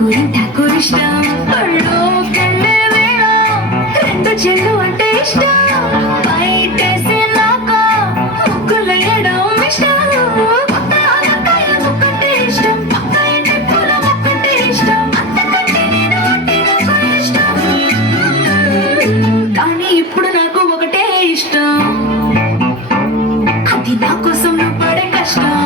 ఠాకూర్ ఇష్టం పళ్ళు కెళ్ళే వేళ రెండు చెల్లు అంటే ఇష్టం బయటేసి నాక ముగ్గులయ్యడం ఇష్టం కొత్త ఆనకాయ ముక్కంటే ఇష్టం పక్క ఇంటి పూల మొక్కంటే ఇష్టం అంతకంటే నేను ఒట్టిగా ఇష్టం కానీ ఇప్పుడు నాకు ఒకటే ఇష్టం అది నా కోసం నువ్వు పడే కష్టం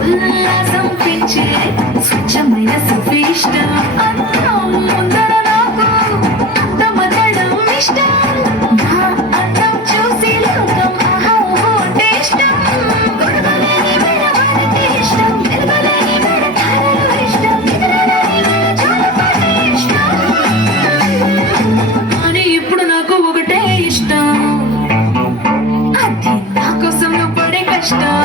ఉల్లాసం పెంచే స్వచ్ఛమైన సుఫీ ఇష్టం అన్నం ముందర నాకు అందమదడం ఇష్టం నా అన్నం చూసి లోకం ఆహా అంటే ఇష్టం గొడవలేని వేళ ఇష్టం వెలువలేని వేళ తారలు ఇష్టం నిద్రలేని వేళ జోలపాటే ఇష్టం కానీ ఇప్పుడు నాకు ఒకటే ఇష్టం అది నా కోసం నువ్వు పడే కష్టం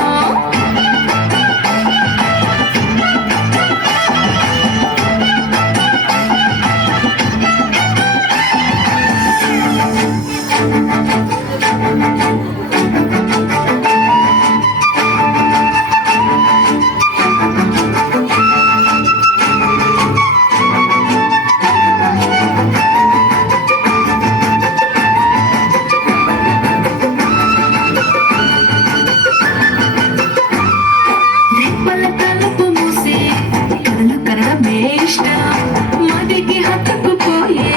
మదికి హత్తుకుపోయే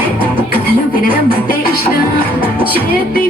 కథలు వినడం అంటే ఇష్టం చేతి